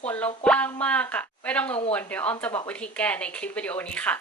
คนเรากว้างมากอะไม่ต้องกังวลเดี๋ยวอ้อมจะบอกวิธีแก้ในคลิปวิดีโอนี้ค่ะ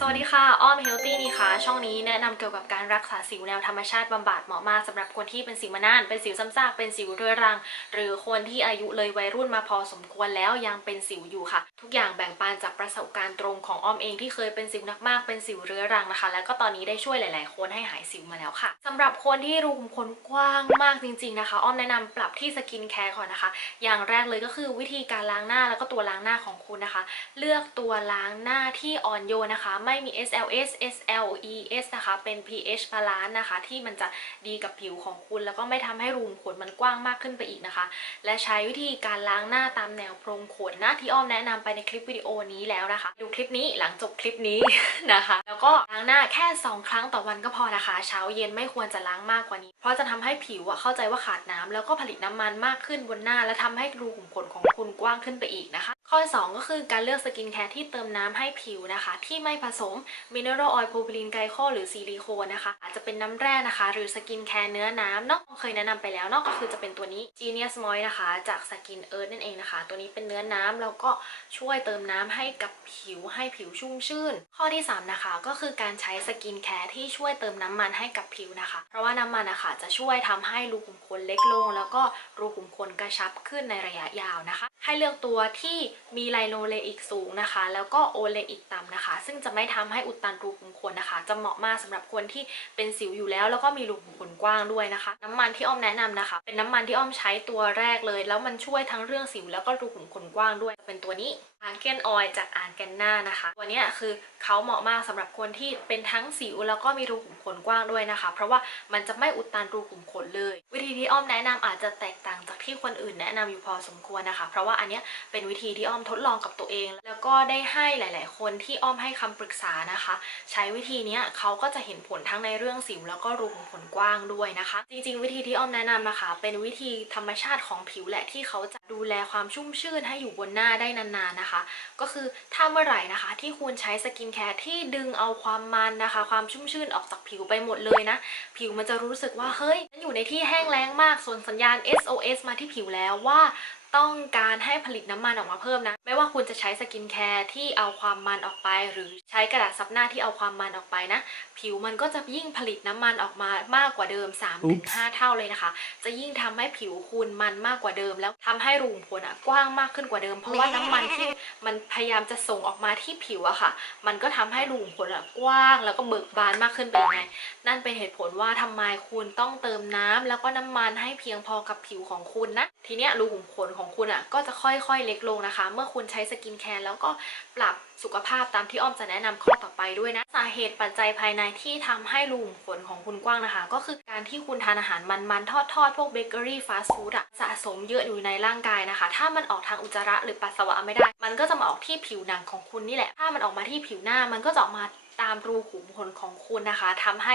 สวัสดีค่ะอ้อมเฮลตี้นี่ค่ะ ช่องนี้แนะนำเกี่ยวกับการรักษาสิวแนวธรรมชาติบำบัดเหมาะมากสำหรับคนที่เป็นสิวมานาน เป็นสิวซ้ำซากเป็นสิวเรื้อรัง หรือคนที่อายุเลยวัยรุ่นมาพอสมควรแล้วยังเป็นสิวอยู่ค่ะ ทุกอย่างแบ่งปันจากประสบการณ์ตรงของอ้อมเองที่เคยเป็นสิวหนักมากเป็นสิวเรื้อรังนะคะ แล้วก็ตอนนี้ได้ช่วยหลาย ๆ คนให้หายสิวมาแล้วค่ะสำหรับคนที่รูขุมขนกว้างมากจริง ๆนะคะ อ้อมแนะนำปรับที่สกินแคร์ก่อนนะคะ อย่างแรกเลยก็คือวิธีการล้างหน้าแล้วก็ตัวล้างหน้าของคุณนะคะ เลือกตัวล้างหน้าที่อ่อนโยนนะคะไม่มี SLS SLES นะคะเป็น pH balance นะคะ ที่มันจะดีกับผิวของคุณ แล้วก็ไม่ทำให้รูขุมขนมันกว้างมากขึ้นไปอีกนะคะ และใช้วิธีการล้างหน้าตามแนวโพรงขนนะที่อ้อมแนะนำไปในคลิปวิดีโอนี้แล้วนะคะ ดูคลิปนี้หลังจบคลิปนี้นะคะ แล้วก็ล้างหน้าแค่ 2 ครั้งต่อวันก็พอนะคะ เช้าเย็นไม่ควรจะล้างมากกว่านี้ เพราะจะทำให้ผิวอะเข้าใจว่าขาดน้ำแล้วก็ผลิตน้ำมันมากขึ้นบนหน้า และทำให้รูขุมขนของคุณกว้างขึ้นไปอีกนะคะ ข้อที่สองก็คือการเลือกสกินแคร์ที่เติมน้ำให้ผิวนะคะ ที่ไม่ผสมมินเนอรัลออยล์โพลินไกลโคหรือซิลิโคนนะคะ อาจจะเป็นน้ำแร่นะคะ หรือสกินแคร์เนื้อน้ำเนาะเคยแนะนำไปแล้วเนาะก็คือจะเป็นตัวนี้ Genius Moist นะคะ จากสกินเอิร์ธนั่นเองนะคะ ตัวนี้เป็นเนื้อน้ำแล้วก็ช่วยเติมน้ำให้กับผิวให้ผิวชุ่มชื่น ข้อที่ 3 นะคะ ก็คือการใช้สกินแคร์ที่ช่วยเติมน้ำมันให้กับผิวนะคะ เพราะว่าน้ำมันนะคะจะช่วยทำให้รูขุมขนเล็กลง แล้วก็รูขุมขนกระชับขึ้นในระยะยาวนะคะ ให้เลือกตัวที่มีไลโนเลอิกสูงนะคะ แล้วก็โอเลอิกต่ำนะคะ ซึ่งจะไม่ทำให้อุดตันรูขุมขนนะคะ จะเหมาะมากสำหรับคนที่เป็นสิวอยู่แล้ว แล้วก็มีรูขุมขนกว้างด้วยนะคะ น้ำมันที่อ้อมแนะนำนะคะ เป็นน้ำมันที่อ้อมใช้ตัวแรกเลย แล้วมันช่วยทั้งเรื่องสิวแล้วก็รูขุมขนกว้างด้วย เป็นตัวนี้อาร์เกนออยจากอาร์แกนนานะคะ ตัวนี้คือเขาเหมาะมากสำหรับคนที่เป็นทั้งสิวแล้วก็มีรูขุมขนกว้างด้วยนะคะ เพราะว่ามันจะไม่อุดตันรูขุมขนเลย วิธีที่อ้อมแนะนำอาจจะแตกต่างจากที่คนอื่นแนะนำอยู่พอสมควรนะคะ เพราะว่าอันนี้เป็นวิธีที่อ้อมทดลองกับตัวเอง แล้วก็ได้ให้หลาย ๆ คนที่อ้อมให้คำปรึกษานะคะ ใช้วิธีนี้เขาก็จะเห็นผลทั้งในเรื่องสิว แล้วก็รูขุมขนกว้างด้วยนะคะ จริง ๆ วิธีที่อ้อมแนะนำนะคะ เป็นวิธีธรรมชาติของผิวแหละที่เขาจะดูแลความชุ่มชื่นให้อยู่บนหน้าได้นานๆนะคะ ก็คือถ้าเมื่อไหร่นะคะ ที่คุณใช้สกินแคร์ที่ดึงเอาความมันนะคะ ความชุ่มชื่นออกจากผิวไปหมดเลยนะ ผิวมันจะรู้สึกว่าเฮ้ยฉันอยู่ในที่แห้งแล้งมากส่วนสัญญาณ SOS มาที่ผิวแล้วว่า ต้องการให้ผลิตน้ำมันออกมาเพิ่มนะ ไม่ว่าคุณจะใช้สกินแคร์ที่เอาความมันออกไป หรือใช้กระดาษซับหน้าที่เอาความมันออกไปนะ ผิวมันก็จะยิ่งผลิตน้ำมันออกมามากกว่าเดิม 3-5 เท่าเลยนะคะ จะยิ่งทำให้ผิวคุณมันมากกว่าเดิม แล้วทำให้รูขุมขนอะกว้างมากขึ้นกว่าเดิม เพราะว่าน้ำมันที่มันพยายามจะส่งออกมาที่ผิวอะค่ะ มันก็ทำให้รูขุมขนอะกว้าง แล้วก็เบิกบานมากขึ้นไปไงนั่นเป็นเหตุผลว่าทำไมคุณต้องเติมน้ำแล้วก็น้ำมันให้เพียงพอกับผิวของคุณนะทีเนี้ยรูขุมขนของคุณอะก็จะค่อยๆเล็กลงนะคะ เมื่อคุณใช้สกินแคร์แล้วก็ปรับสุขภาพตามที่อ้อมจะแนะนำข้อต่อไปด้วยนะ สาเหตุปัจจัยภายในที่ทำให้รูขุมขนของคุณกว้างนะคะ ก็คือการที่คุณทานอาหารมันๆ ทอดๆ พวกเบเกอรี่ฟาสต์ฟู้ดอะสะสมเยอะอยู่ในร่างกายนะคะ ถ้ามันออกทางอุจจาระหรือปัสสาวะไม่ได้ มันก็จะมาออกที่ผิวหนังของคุณนี่แหละ ถ้ามันออกมาที่ผิวหน้ามันก็จะออกมา ตามรูขุมขนของคุณนะคะทำให้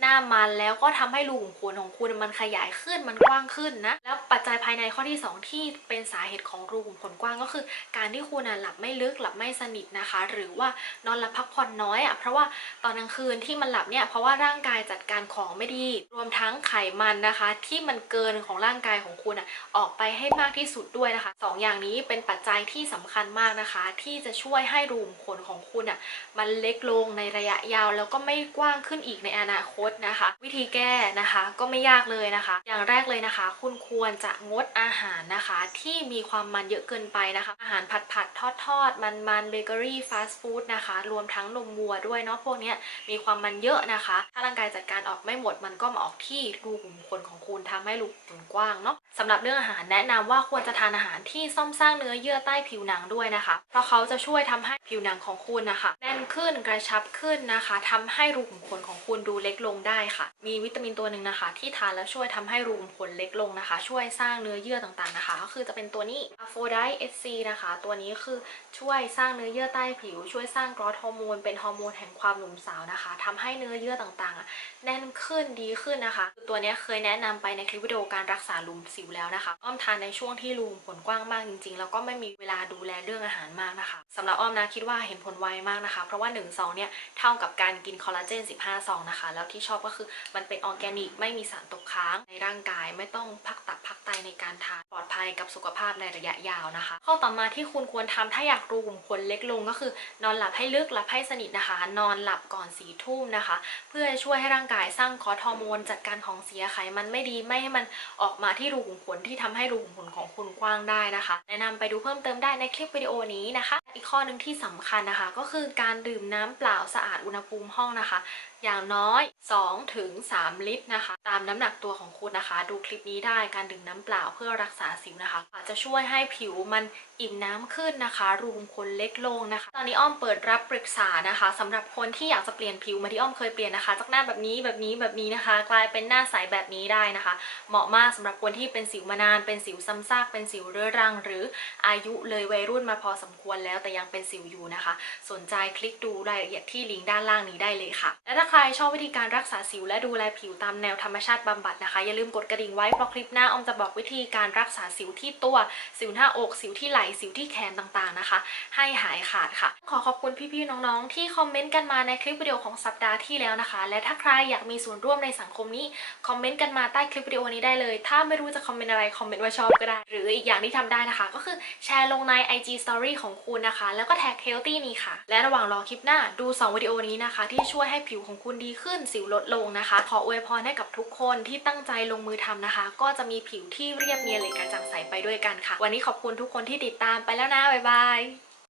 หน้ามันแล้วก็ทำให้รูขุมขนของคุณมันขยายขึ้นมันกว้างขึ้นนะแล้วปัจจัยภายในข้อที่ 2 ที่เป็นสาเหตุของรูขุมขนกว้างก็คือ การที่คุณหลับไม่ลึกหลับไม่สนิทนะคะ หรือว่านอนหลับพักผ่อนน้อยอะเพราะว่าตอนกลางคืนที่มันหลับเนี่ยเพราะว่าร่างกายจัดการของไม่ดี รวมทั้งไขมันนะคะ ที่มันเกินของร่างกายของคุณอะออกไปให้มากที่สุดด้วยนะคะสองอย่างนี้เป็นปัจจัยที่สำคัญมากนะคะ ที่จะช่วยให้รูขุมขนของคุณอะมันเล็กลงในระยะยาว แล้วก็ไม่กว้างขึ้นอีกในอนาคตนะคะ วิธีแก้นะคะก็ไม่ยากเลยนะคะ อย่างแรกเลยนะคะ คุณควรจะงดอาหารนะคะ ที่มีความมันเยอะเกินไปนะคะ อาหารผัดผัดทอดทอดมันมันเบเกอรี่ฟาสต์ฟู้ดนะคะ รวมทั้งนมวัวด้วยเนาะพวกนี้มีความมันเยอะนะคะ ถ้าร่างกายจัดการออกไม่หมดมันก็มาออกที่รูขุมขนของคุณทำให้รูขุมขนกว้างเนาะสำหรับเรื่องอาหารแนะนำว่าควรจะทานอาหารที่ซ่อมสร้างเนื้อเยื่อใต้ผิวหนังด้วยนะคะ เพราะเขาจะช่วยทำให้ผิวหนังของคุณนะคะแน่นขึ้นกระชับขึ้นนะคะทำให้รูขุมขนของคุณดูเล็กลงได้ค่ะ มีวิตามินตัวหนึ่งนะคะ ที่ทานแล้วช่วยทำให้รูขุมขนเล็กลงนะคะ ช่วยสร้างเนื้อเยื่อต่างๆนะคะ ก็คือจะเป็นตัวนี้ a p h r o d i t e SC นะคะ ตัวนี้คือช่วยสร้างเนื้อเยื่อใต้ผิว ช่วยสร้างกรอทฮอร์โมนเป็นฮอร์โมนแห่งความหนุ่มสาวนะคะทำให้เนื้อเยื่อต่างๆอะแน่นขึ้นดีขึ้นนะคะ ตัวนี้เคยแนะนำไปในคลิปวิดีโอการรักษาลุมสิวแล้วนะคะ อ้อมทานในช่วงที่รูขุมขนกว้างมากจริงๆ แล้วก็ไม่มีเวลาดูแลเรื่องอาหารมากนะคะสำหรับอ้อมนะคิดว่าเห็นผลไวมากนะคะ เพราะว่า1ซองเนี่ยเท่ากับการกินคอลลาเจน 15 ซองนะคะ แล้วที่ชอบก็คือมันเป็นออร์แกนิกไม่มีสารตกค้างในร่างกายไม่ต้องพักตับพัก ไตในการทานปลอดภัยกับสุขภาพในระยะยาวนะคะ ข้อต่อมาที่คุณควรทำถ้าอยากรูขุมขนเล็กลงก็คือ นอนหลับให้ลึกหลับให้สนิทนะคะ นอนหลับก่อนสี่ทุ่มนะคะ เพื่อช่วยให้ร่างกายสร้างคอร์ทฮอร์โมนจัดการของเสียไขมันไม่ดีไม่ให้มันออกมาที่รูขุมขนที่ทำให้รูขุมขนของคุณกว้างได้นะคะ แนะนำไปดูเพิ่มเติมได้ในคลิปวิดีโอนี้นะคะ อีกข้อหนึ่งที่สำคัญนะคะ ก็คือการดื่มน้ำเปล่าสะอาดอุณหภูมิห้องนะคะอย่างน้อย2ถึง3ลิตรนะคะ ตามน้ำหนักตัวของคุณนะคะ ดูคลิปนี้ได้การดื่มน้ำเปล่าเพื่อรักษาสิวนะคะ อาจจะช่วยให้ผิวมันอิ่มน้ำขึ้นนะคะรูขุมขนเล็กลงนะคะ ตอนนี้อ้อมเปิดรับปรึกษานะคะสำหรับคนที่อยากจะเปลี่ยนผิวมาที่อ้อมเคยเปลี่ยนนะคะ จากหน้าแบบนี้แบบนี้แบบนี้นะคะ กลายเป็นหน้าใสแบบนี้ได้นะคะ เหมาะมากสำหรับคนที่เป็นสิวมานานเป็นสิวซ้ำซากเป็นสิวเรื้อรัง หรืออายุเลยวัยรุ่นมาพอสมควรแล้วแต่ยังเป็นสิวอยู่นะคะ สนใจคลิกดูรายละเอียดที่ลิงก์ด้านล่างนี้ได้เลยค่ะและถ้าใครชอบวิธีการรักษาสิวและดูแลผิวตามแนวธรรมชาติบำบัดนะคะ อย่าลืมกดกระดิ่งไว้เพราะคลิปหน้าออมจะบอกวิธีการรักษาสิวที่ตัวสิวหน้าอกสิวที่ไหล่สิวที่แขนต่างๆนะคะ ให้หายขาดค่ะ ขอขอบคุณพี่ๆน้องๆ ที่คอมเมนต์กันมาในคลิปวิดีโอของสัปดาห์ที่แล้วนะคะ และถ้าใครอยากมีส่วนร่วมในสังคมนี้คอมเมนต์กันมาใต้คลิปวิดีโอนี้ได้เลย ถ้าไม่รู้จะคอมเมนต์อะไรคอมเมนต์ว่าชอบก็ได้ หรืออีกอย่างที่ทำได้นะคะ ก็คือแชร์ลงใน IG Story ของคุณนะคะ แล้วก็แท็ก Healthy นี้ค่ะ และระหว่างรอคลิปหน้าดู 2 วิดีโอนี้นะคะ ที่ช่วยให้ผิวของคุณดีขึ้นสิวลดลงนะคะ ขออวยพรให้กับทุกคนที่ตั้งใจลงมือทำนะคะ ก็จะมีผิวที่เรียบเนียนเลยกระจ่างใสไปด้วยกันค่ะ วันนี้ขอบคุณทุกคนที่ติดตามไปแล้วนะบ๊ายบาย